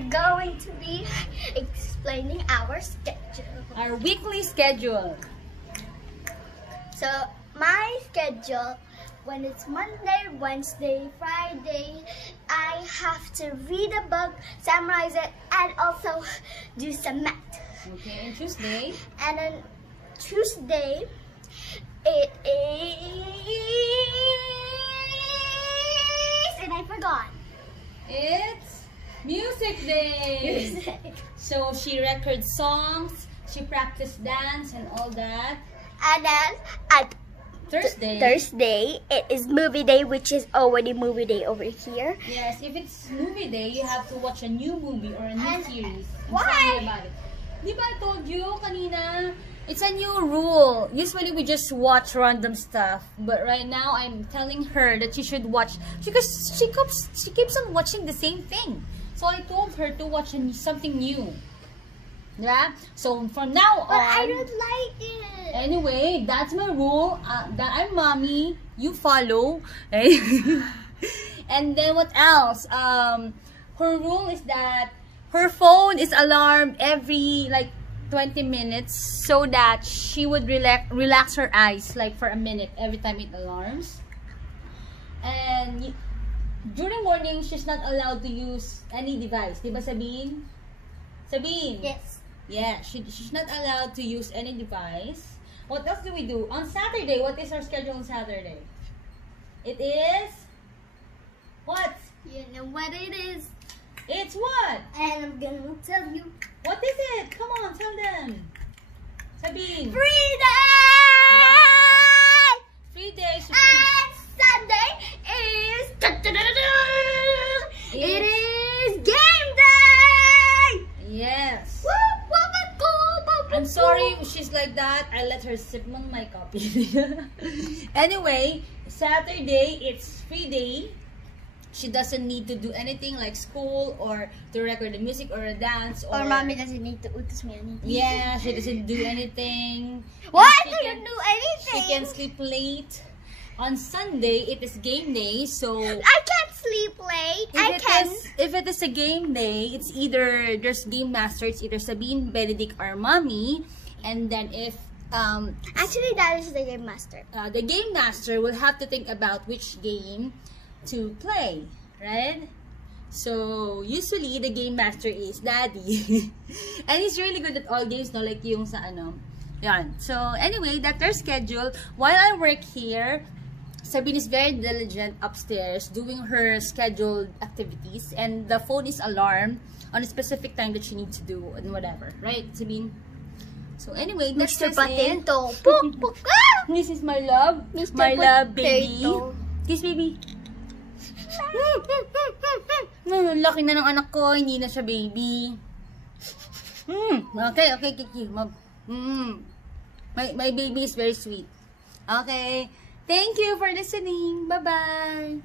are going to be explaining our schedule. Our weekly schedule. So, my schedule, when it's Monday, Wednesday, Friday, I have to read a book, summarize it, and also do some math. Okay, and Tuesday? And then Tuesday, it is... And I forgot. It's Music Day! Music. So, she records songs, she practiced dance and all that. And then at Thursday, it is movie day, which is already movie day over here. Yes, if it's movie day, you have to watch a new movie or a new series. I'm why? sorry about it. Di ba I told you kanina? It's a new rule. Usually we just watch random stuff, but right now I'm telling her that she should watch because she keeps on watching the same thing. So I told her to watch something new. Yeah. So from now on. But I don't like it. Anyway, that's my rule. That I'm mommy. You follow. And then what else? Her rule is that her phone is alarmed every like 20 minutes so that she would relax her eyes like for a minute every time it alarms. And during morning, she's not allowed to use any device. Diba Sabine? Sabine? Yes. Yeah, she's not allowed to use any device. What else do we do? On Saturday, what is our schedule on Saturday? It is... What? You know what it is. It's what? And I'm gonna tell you. What is it? Come on, tell them. Sabine. Free day! Yeah. Free day. And Sunday is... It is game day! Yes. Woo! I'm sorry she's like that. I let her sip on my coffee. Anyway, Saturday, it's free day. She doesn't need to do anything like school or to record the music or a dance. Or mommy doesn't need to utos me anything. Yeah, she doesn't do anything. What? She I don't do anything. She can sleep late. On Sunday, it is game day, so... I can't sleep late. If it is a game day, it's either there's game master, it's either Sabine, Benedict, or Mommy. And then if actually, that is the game master. The game master will have to think about which game to play, right? So usually the game master is Daddy, and he's really good at all games, no? Like yung sa ano. Yan. So anyway, that's our schedule. While I work here, Sabine is very diligent upstairs doing her scheduled activities, and the phone is alarmed on a specific time that she needs to do and whatever, right, Sabine? So anyway, that's Mr. just it. Potato. This is my love, Mr. my love, baby. Potato. Kiss, baby. Laki na ng anak ko, hindi na siya baby. Okay. My baby is very sweet. Okay. Thank you for listening. Bye-bye.